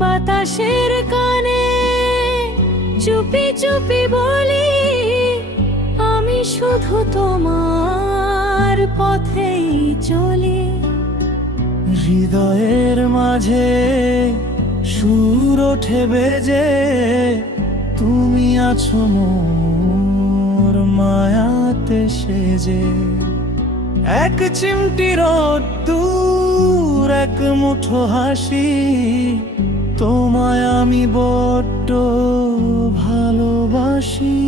বাতাসের কানে চুপি চুপি বলি, আমি শুধু তোমার পথেই চলি। হৃদয়ের মাঝে সুর ওঠে বেজে, তুমি আছো মোর মায়াতে সেজে। এক চিমটি রোদ্দুর, এক মুঠো হাসি, তোমায় আমি বড্ড ভালোবাসি।